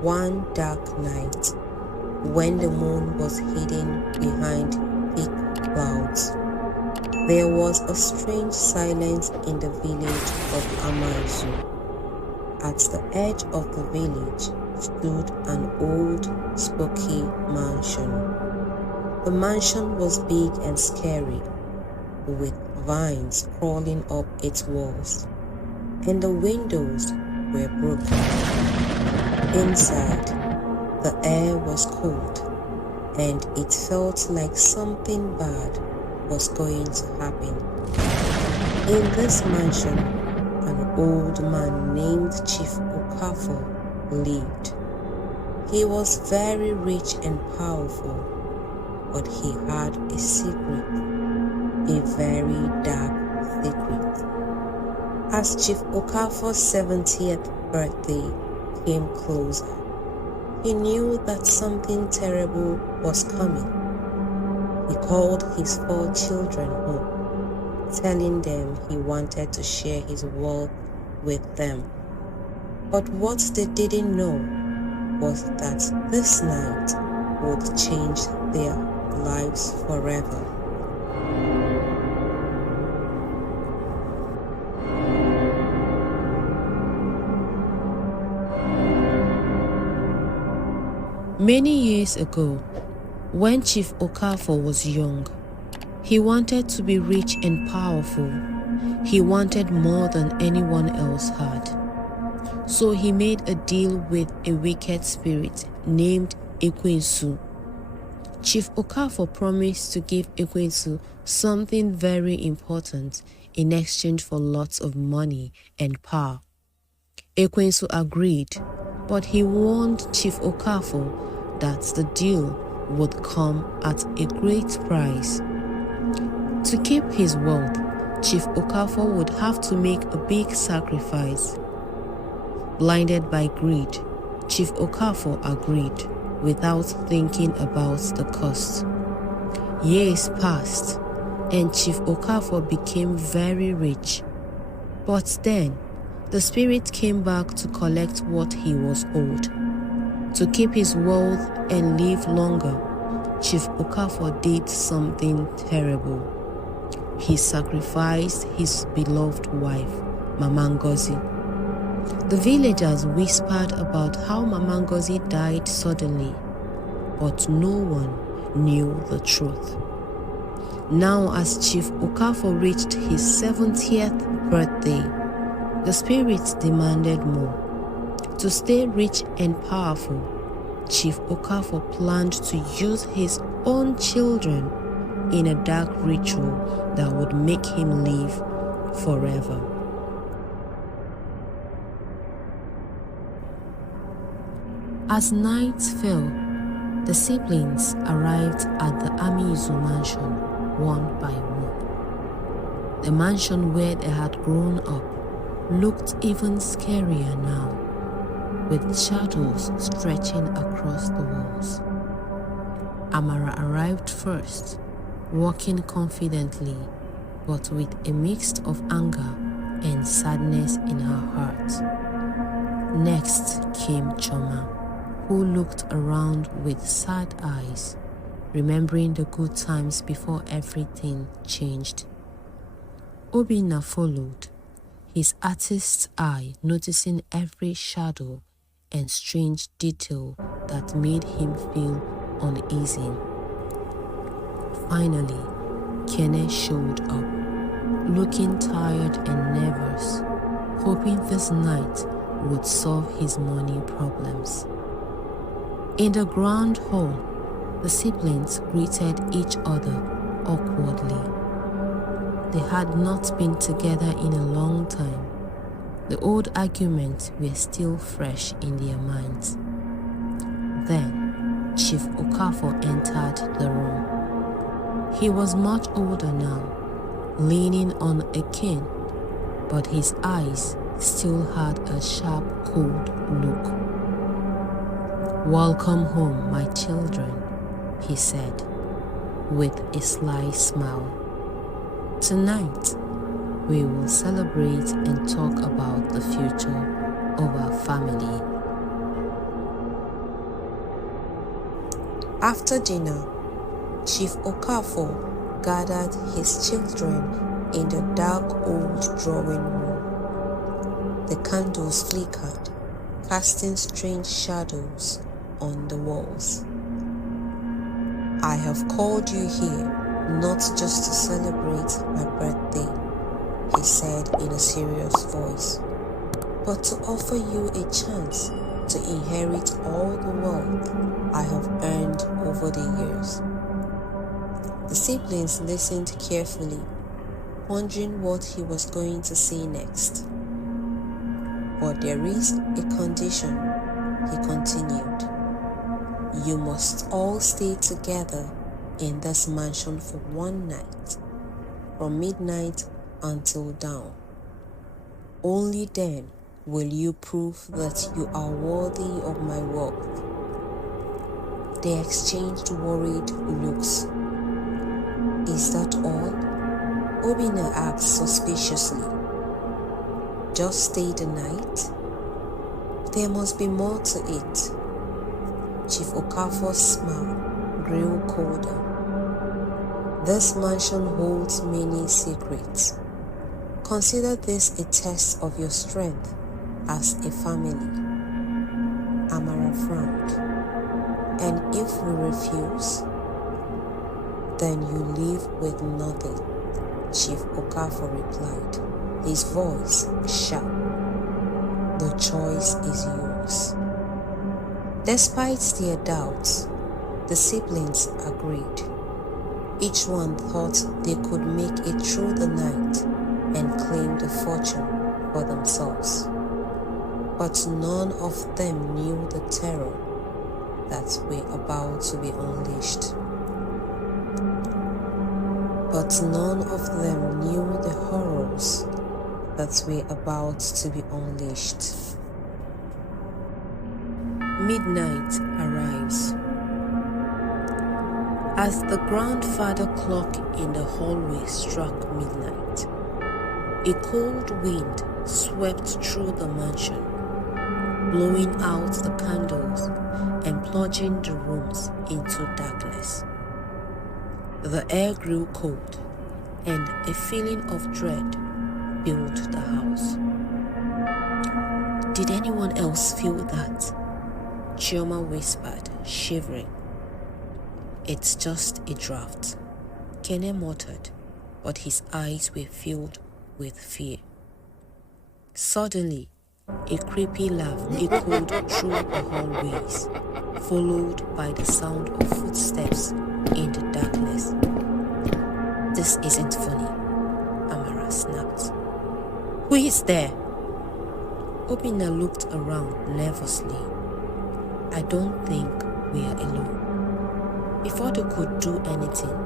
One dark night, when the moon was hidden behind thick clouds, there was a strange silence in the village of Amaizu. At the edge of the village stood an old, spooky mansion. The mansion was big and scary, with vines crawling up its walls, and the windows were broken. Inside, the air was cold, and it felt like something bad was going to happen. In this mansion, an old man named Chief Okafor lived. He was very rich and powerful, but he had a secret, a very dark secret. As Chief Okafor's 70th birthday came closer, he knew that something terrible was coming. He called his 4 children home, telling them he wanted to share his wealth with them. But what they didn't know was that this night would change their lives forever. Many years ago, when Chief Okafor was young, he wanted to be rich and powerful. He wanted more than anyone else had. So he made a deal with a wicked spirit named Amaizu. Chief Okafor promised to give Amaizu something very important in exchange for lots of money and power. Amaizu agreed, but he warned Chief Okafor that the deal would come at a great price. To keep his wealth, Chief Okafor would have to make a big sacrifice. Blinded by greed, Chief Okafor agreed without thinking about the cost. Years passed, and Chief Okafor became very rich. But then, the spirit came back to collect what he was owed. To keep his wealth and live longer, Chief Okafor did something terrible. He sacrificed his beloved wife, Mama Ngozi. The villagers whispered about how Mama Ngozi died suddenly, but no one knew the truth. Now, as Chief Okafor reached his 70th birthday, the spirits demanded more. To stay rich and powerful, Chief Okafor planned to use his own children in a dark ritual that would make him live forever. As night fell, the siblings arrived at the Amaizu mansion one by one. The mansion where they had grown up looked even scarier now, with shadows stretching across the walls. Amara arrived first, walking confidently, but with a mix of anger and sadness in her heart. Next came Choma, who looked around with sad eyes, remembering the good times before everything changed. Obinna followed, his artist's eye noticing every shadow and strange detail that made him feel uneasy. Finally, Kene showed up, looking tired and nervous, hoping this night would solve his money problems. In the grand hall, the siblings greeted each other awkwardly. They had not been together in a long time. The old arguments were still fresh in their minds. Then, Chief Okafor entered the room. He was much older now, leaning on a cane, but his eyes still had a sharp, cold look. "Welcome home, my children," he said, with a sly smile. "Tonight, we will celebrate and talk about the future of our family." After dinner, Chief Okafor gathered his children in the dark old drawing room. The candles flickered, casting strange shadows on the walls. "I have called you here not just to celebrate my birthday," he said in a serious voice, "but to offer you a chance to inherit all the wealth I have earned over the years." The siblings listened carefully, wondering what he was going to say next. "But there is a condition," he continued. "You must all stay together in this mansion for one night, from midnight until dawn. Only then will you prove that you are worthy of my wealth." They exchanged worried looks. "Is that all?" Obinna asked suspiciously. "Just stay the night? There must be more to it." Chief Okafor's smile grew colder. "This mansion holds many secrets. Consider this a test of your strength as a family." Amara frowned. "And if we refuse?" "Then you leave with nothing," Chief Okafor replied, his voice sharp. "The choice is yours." Despite their doubts, the siblings agreed. Each one thought they could make it through the night and claim the fortune for themselves. But none of them knew the terror that were about to be unleashed. But none of them knew the horrors that were about to be unleashed. Midnight arrives. As the grandfather clock in the hallway struck midnight, a cold wind swept through the mansion, blowing out the candles and plunging the rooms into darkness. The air grew cold, and a feeling of dread filled the house. "Did anyone else feel that?" Chioma whispered, shivering. "It's just a draft," Kene muttered, but his eyes were filled with fear. Suddenly, a creepy laugh echoed through the hallways, followed by the sound of footsteps in the darkness. "This isn't funny," Amara snapped. "Who is there?" Obinna looked around nervously. "I don't think we are alone." Before they could do anything,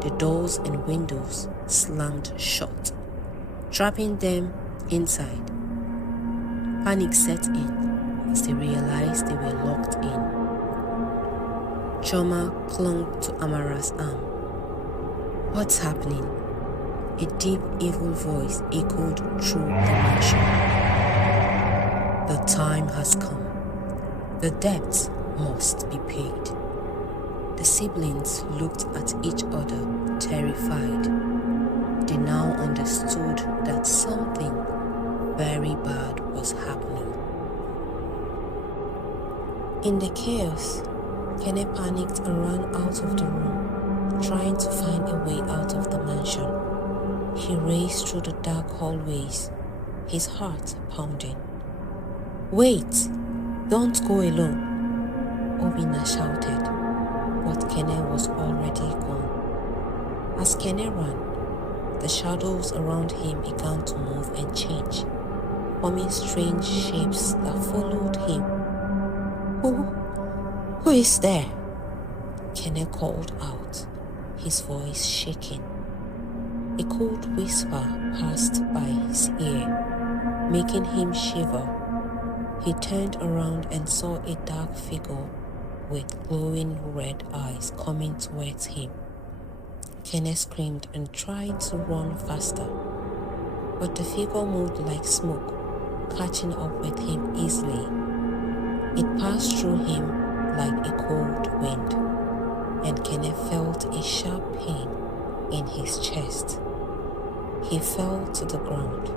the doors and windows slammed shut, trapping them inside. Panic set in as they realized they were locked in. Chioma clung to Amara's arm. "What's happening?" A deep, evil voice echoed through the mansion. "The time has come. The debt must be paid." The siblings looked at each other, terrified. They now understood that something very bad was happening. In the chaos, Kene panicked and ran out of the room, trying to find a way out of the mansion. He raced through the dark hallways, his heart pounding. "Wait! Don't go alone!" Obinna shouted, but Kene was already gone. As Kene ran, the shadows around him began to move and change, forming strange shapes that followed him. Who is there?" Kene called out, his voice shaking. A cold whisper passed by his ear, making him shiver. He turned around and saw a dark figure with glowing red eyes coming towards him. Kene screamed and tried to run faster, but the figure moved like smoke, catching up with him easily. It passed through him like a cold wind, and Kenneth felt a sharp pain in his chest. He fell to the ground,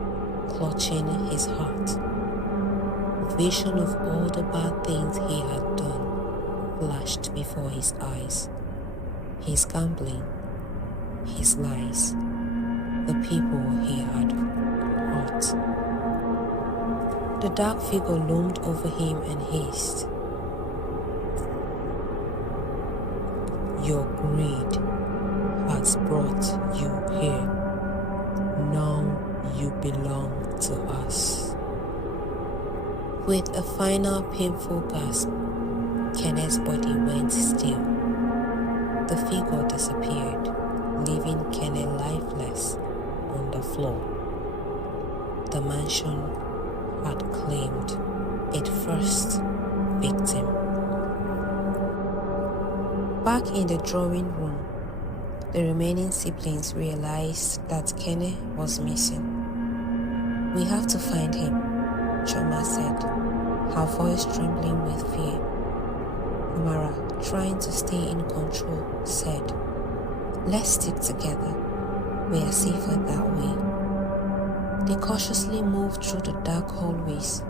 clutching his heart. A vision of all the bad things he had done flashed before his eyes. His gambling, his lies, the people he had hurt. The dark figure loomed over him and hissed, "Your greed has brought you here. Now you belong to us." With a final painful gasp, Kenneth's body went still. The figure disappeared, leaving Kenneth lifeless on the floor. The mansion had claimed its first victim. Back in the drawing room, the remaining siblings realized that Kenneth was missing. "We have to find him," Choma said, her voice trembling with fear. Amara, trying to stay in control, said, "Let's stick together. We are safer that way." They cautiously moved through the dark hallways,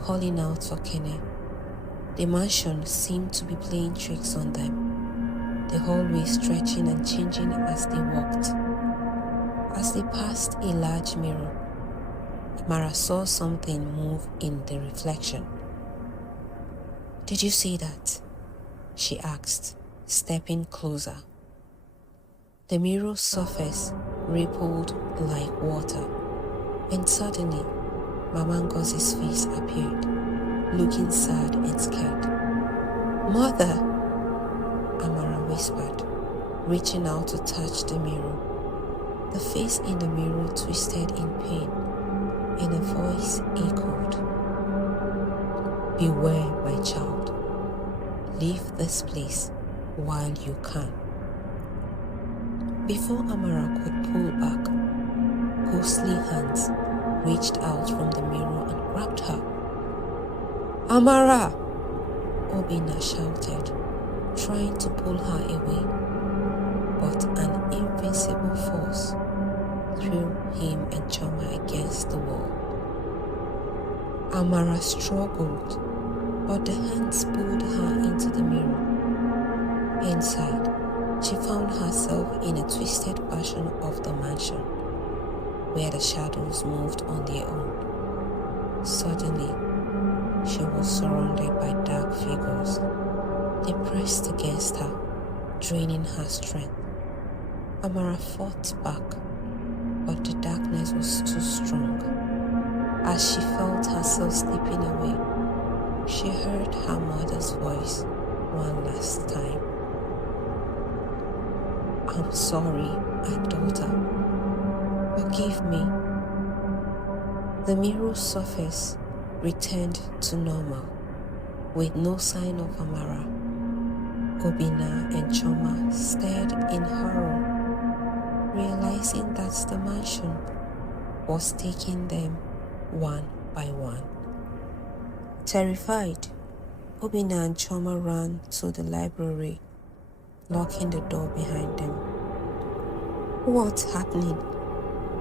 calling out for Kenneth. The mansion seemed to be playing tricks on them, the hallway stretching and changing as they walked. As they passed a large mirror, Amara saw something move in the reflection. "Did you see that?" she asked, stepping closer. The mirror's surface rippled like water, and suddenly Mama Ngozi's face appeared, looking sad and scared. "Mother!" Amara whispered, reaching out to touch the mirror. The face in the mirror twisted in pain, and a voice echoed, "Beware, my child. Leave this place while you can." Before Amara could pull back, ghostly hands reached out from the mirror and grabbed her. "Amara!" Obina shouted, trying to pull her away, but an invincible force threw him and Choma against the wall. Amara struggled, but the hands pulled her into the mirror. Inside, she found herself in a twisted version of the mansion, where the shadows moved on their own. Suddenly, she was surrounded by dark figures. They pressed against her, draining her strength. Amara fought back, but the darkness was too strong. As she felt herself slipping away, she heard her mother's voice one last time. "I'm sorry, my daughter. Forgive me." The mirror's surface returned to normal, with no sign of Amara. Obina and Choma stared in horror, realizing that the mansion was taking them one by one. Terrified, Obina and Choma ran to the library, locking the door behind them. "What's happening?"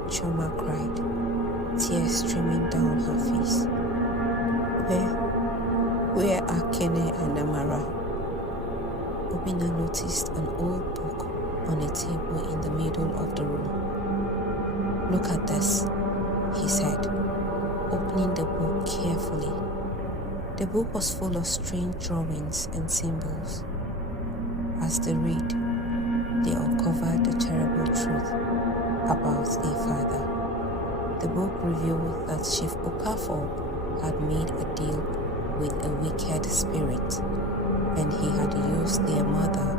Choma cried, tears streaming down her face. Where are Kene and Amara?" Obina noticed an old book on a table in the middle of the room. "Look at this," he said, opening the book carefully. The book was full of strange drawings and symbols. As they read, they uncovered the terrible truth about their father. The book revealed that Chief Okafor had made a deal with a wicked spirit, and he had used their mother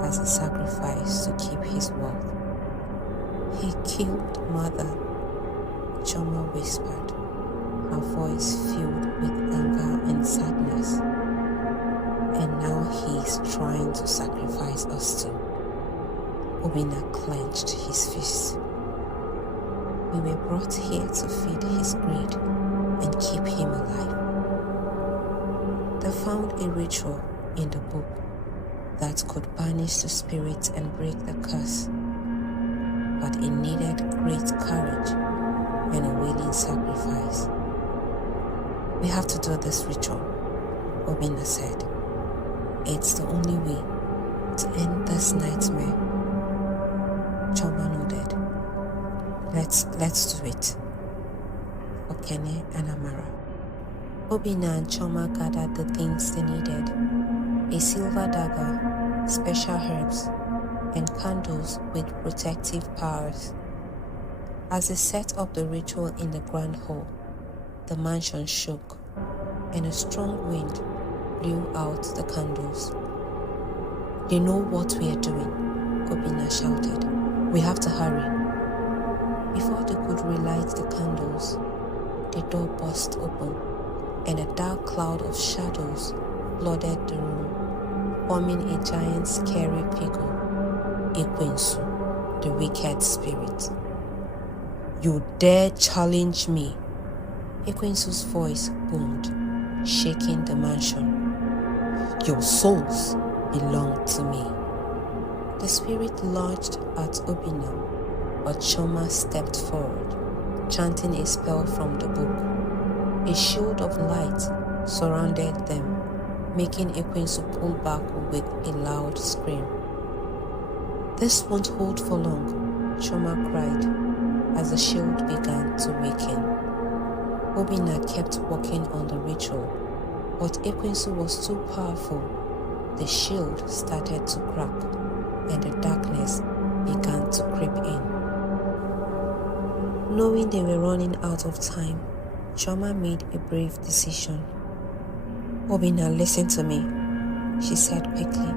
as a sacrifice to keep his wealth. "He killed mother," Choma whispered, her voice filled with anger and sadness. "And now he is trying to sacrifice us too." Obina clenched his fist. "We were brought here to feed his greed and keep him alive." They found a ritual in the book that could banish the spirits and break the curse, but it needed great courage and a willing sacrifice. "We have to do this ritual," Obina said. "It's the only way to end this nightmare." Choma nodded. Let's do it." Okene and Amara. Obina and Choma gathered the things they needed: a silver dagger, special herbs, and candles with protective powers. As they set up the ritual in the grand hall, the mansion shook, and a strong wind blew out the candles. "They know what we are doing," Obina shouted. "We have to hurry." Before they could relight the candles, the door burst open, and a dark cloud of shadows flooded the room, forming a giant scary figure, Ekwensu, the wicked spirit. "You dare challenge me?" Ekwensu's voice boomed, shaking the mansion. "Your souls belong to me." The spirit lurched at Obina, but Choma stepped forward, chanting a spell from the book. A shield of light surrounded them, making Ekwensu pull back with a loud scream. "This won't hold for long," Choma cried as the shield began to weaken. Obina kept working on the ritual, but Ekwensu was too powerful. The shield started to crack, and the darkness began to creep in. Knowing they were running out of time, Choma made a brave decision. "Obina, listen to me," she said quickly.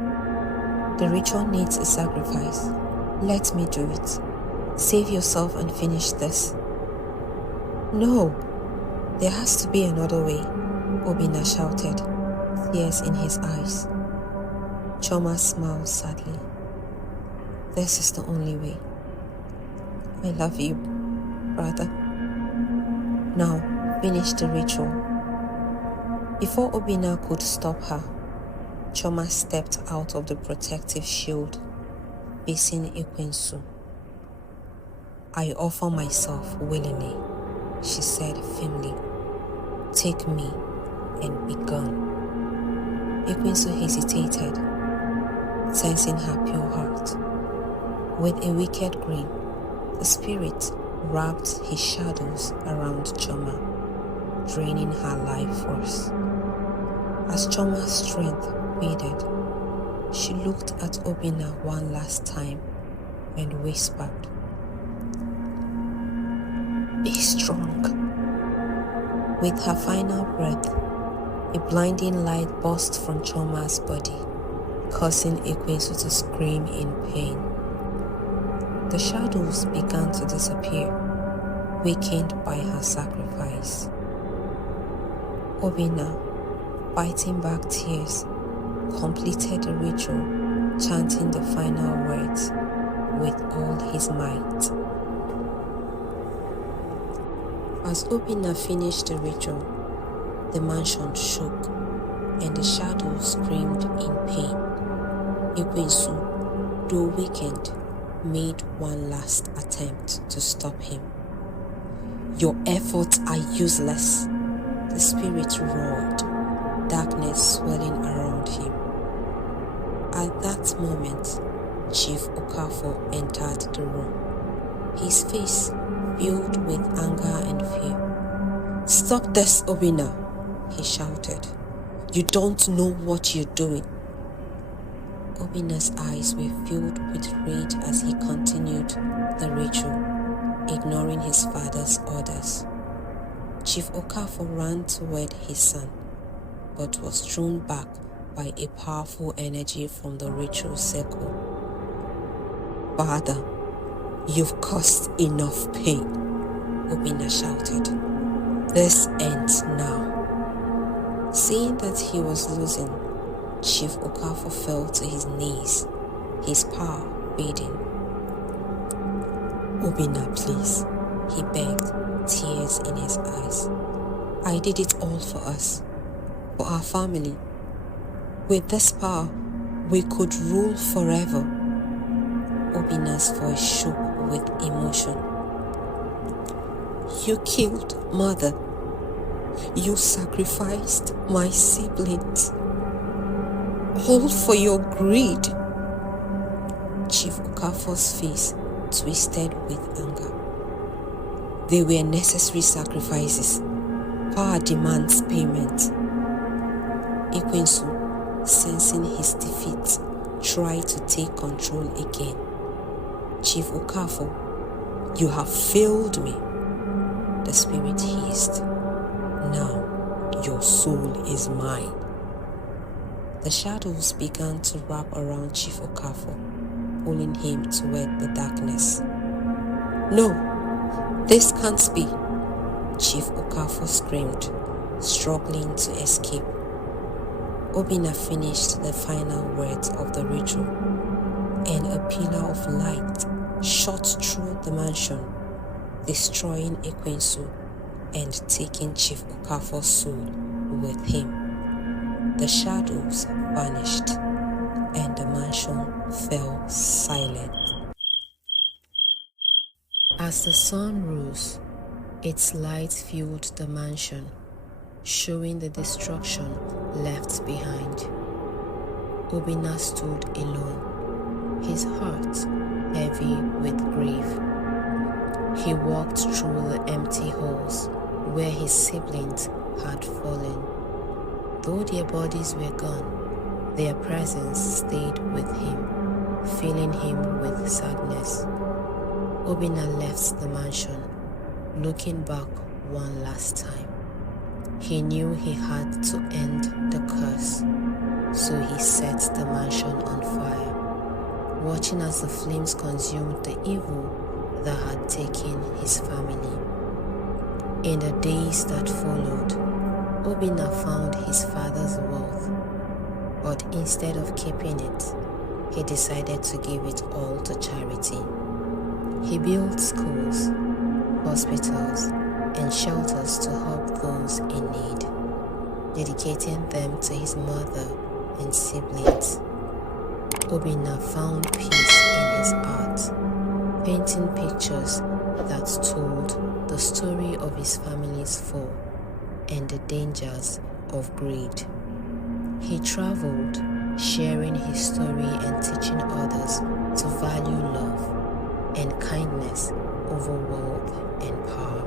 "The ritual needs a sacrifice. Let me do it. Save yourself and finish this." "No, there has to be another way," Obina shouted, tears in his eyes. Choma smiled sadly. "This is the only way. I love you, brother. Now, finish the ritual." Before Obina could stop her, Choma stepped out of the protective shield, facing Ekwensu. "I offer myself willingly," she said firmly. "Take me and be gone." Ekwensu hesitated, sensing her pure heart. With a wicked grin, the spirit wrapped his shadows around Choma, draining her life force. As Choma's strength faded, she looked at Obina one last time and whispered, "Be strong." With her final breath, a blinding light burst from Choma's body, causing Ekwensu to scream in pain. The shadows began to disappear, weakened by her sacrifice. Obina, fighting back tears, completed the ritual, chanting the final words with all his might. As Obina finished the ritual, the mansion shook, and the shadows screamed in pain. Ekwensu, though weakened, made one last attempt to stop him. "Your efforts are useless," the spirit roared, darkness swelling around him. At that moment, Chief Okafor entered the room, his face filled with anger and fear. "Stop this, Obina," he shouted. "You don't know what you're doing." Obina's eyes were filled with rage as he continued the ritual, ignoring his father's orders. Chief Okafor ran toward his son, but was thrown back by a powerful energy from the ritual circle. "Father, you've caused enough pain," Obina shouted. "This ends now." Seeing that he was losing, Chief Okafor fell to his knees, his power fading. "Obina, please," he begged, tears in his eyes. "I did it all for us, for our family. With this power, we could rule forever. Obina's voice shook with emotion. You killed Mother. You sacrificed my siblings. All for your greed. Chief Okafor's face twisted with anger. They were necessary sacrifices. Power demands payment. Ekwensu, sensing his defeat, tried to take control again. Chief Okafor, you have failed me. The spirit hissed. Now your soul is mine. The shadows began to wrap around Chief Okafor, pulling him toward the darkness. No, this can't be, Chief Okafor screamed, struggling to escape. Obina finished the final words of the ritual, and a pillar of light shot through the mansion, destroying Ekwensu and taking Chief Okafor's soul with him. The shadows vanished, and the mansion fell silent. As the sun rose, its light filled the mansion, showing the destruction left behind. Obina stood alone, his heart heavy with grief. He walked through the empty halls where his siblings had fallen. Though their bodies were gone, their presence stayed with him, filling him with sadness. Obina left the mansion, looking back one last time. He knew he had to end the curse, so he set the mansion on fire, watching as the flames consumed the evil that had taken his family. In the days that followed, Obina found his father's wealth, but instead of keeping it, he decided to give it all to charity. He built schools, hospitals, and shelters to help those in need, dedicating them to his mother and siblings. Obina found peace in his art, painting pictures that told the story of his family's fall and the dangers of greed. He traveled, sharing his story and teaching others to value love and kindness over wealth and power.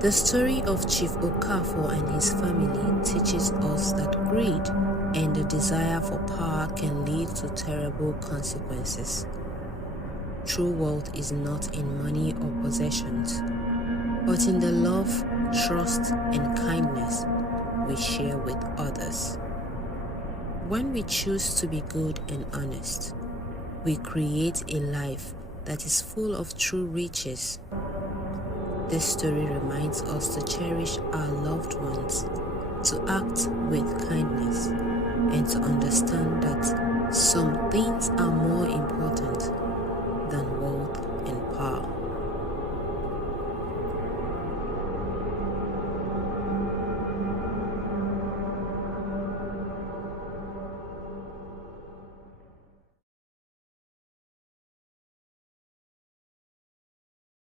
The story of Chief Okafor and his family teaches us that greed and the desire for power can lead to terrible consequences. True wealth is not in money or possessions, but in the love, trust, and kindness we share with others. When we choose to be good and honest, we create a life that is full of true riches. This story reminds us to cherish our loved ones, to act with kindness, and to understand that some things are more important